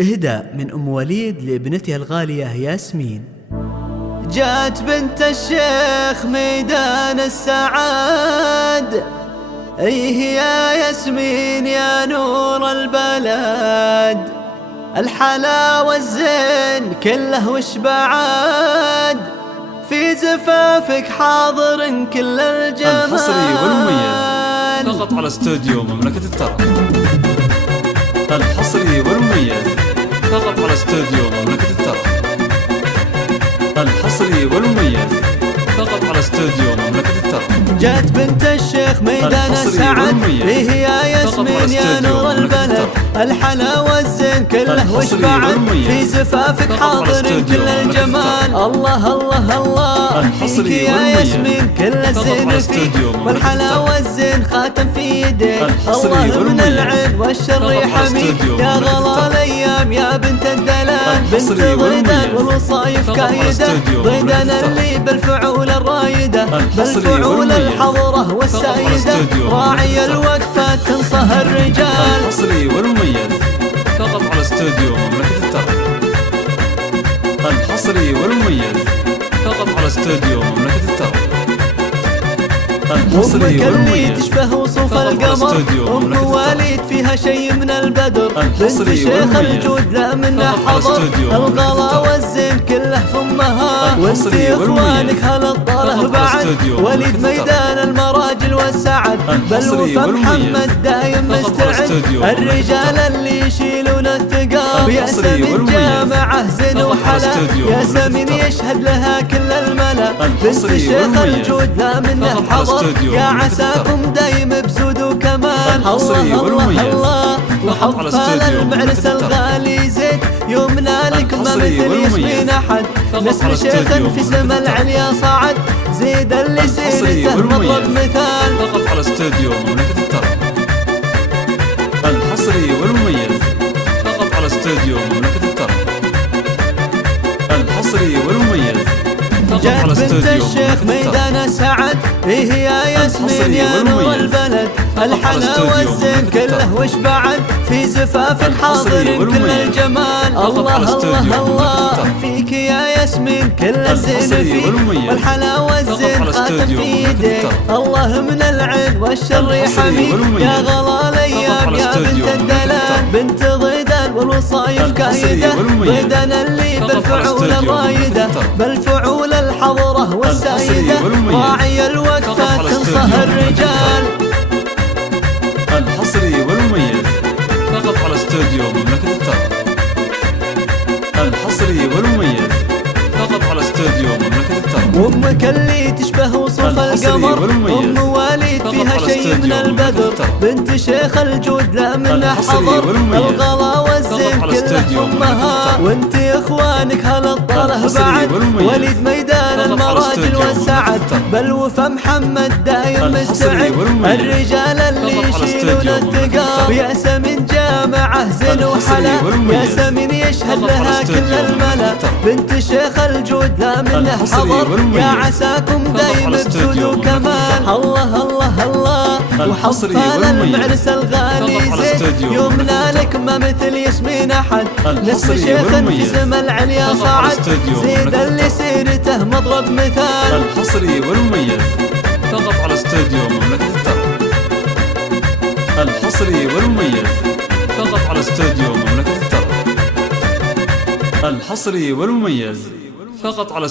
إهداء من أم وليد لابنتها الغالية ياسمين. جات بنت الشيخ ميدان السعاد، أيه يا ياسمين يا نور البلد، الحلا والزين كله وش بعاد، في زفافك حاضر كل الجمال. الحصري والمميز فقط على استوديو مملكة الطرب. الحصري والمميز فقط على استوديو مملكة الطرب. الحصري والمميز فقط على استوديو مملكة الطرب. جات بنت الشيخ ميدان السعد، فيه يا ياسمين يا نور البلد، الحلا والزين كله وش بعد، في زفافك حاضر كل الجمال. الله الله الله فيك يا ياسمين كل الزين فيك، والحلا والزين خاتم في يديك، الله من العين والشر يحميك، يا غلا الايام يا بنت الدلال، بنت ضيدان والوصايف كايده، ضيدان اللي بالفعول الرايده، بالفعول الحضره والسايده، راعي الوقفه تنصه الرجال. الحصري والمميز فقط على استوديو مملكة الطرب. الحصري والمميز فقط على استوديو مملكة الطرب. أمك اللي تشبه وصوف القمر، أم وليد فيها شيء من البدر، بنت شيخ الجود لا منه حضر، الغلا والزين كله فمها، وانت اخوانك هالطاله بعد، وليد ميدان المراجل والسعد، بل وفا محمد دايم مستعد، الرجال اللي يشيلون الثقاب، ياسمين جامعه زين وحلا، ياسمين يشهد لها كل الملا، بنت شيخ الجود لا منه حضر، يا عساكم دايم بسود وكمال. الله الله الله وحفال المعرس الغالي زيد، يومنا لك ما مثل ياسمين احد، نسر شيخ في سما العليا صعد، زيد اللي سيرته مضرب مثال. فقط على استوديو مملكة الطرب. الحصري والمميز فقط على استوديو مملكة الطرب. الحصري والمميز جات بنت الشيخ ميدان السعد، فيه يا ياسمين يا نور البلد، الحلا والزين كله وش بعد، في زفاف حاضر كل الجمال. الله الله الله فيك يا ياسمين كل الزين فيك، والحلا والزين خاتم في يديك، الله من العين والشر يحميك، يا غلا الايام يا بنت الدلال، بنت ضيدان والوصايف كايده، ضيدان اللي بالفعول الرايده، بالفعول الحضره والسايده، راعي الوقفه تنصه الرجال. الحصري والمميز فقط على استوديو مملكة الطرب. الحصري والمميز فقط على استوديو مملكة الطرب. أمك اللي تشبه وصوف القمر، أم وليد فيها شيء من البدر، بنت شيخ الجود لا منه حضر، الغلا والزين كله فمها، وانت اخوانك هالطاله بعد، وليد ميدان المراجل والسعد، بل وفا محمد دايم مستعد، الرجال اللي يشيلون الثقاب، ياسمين جامعه زين وحلا، ياسمين يشهد لها كل الملا، بنت شيخ الجود لا منه حضر، يا عساكم دايم بسود وكمال. الله الله الله وحفال المعرس الغالي زين، يومنا لك ما مثل ياسمين احد، نسر شيخ في سما العليا صعد، زيد اللي سيرته مضرب مثال. الحصري والمميز فقط على استوديو مملكة الطرب. الحصري والمميز فقط على استوديو مملكة الطرب. الحصري والمميز فقط على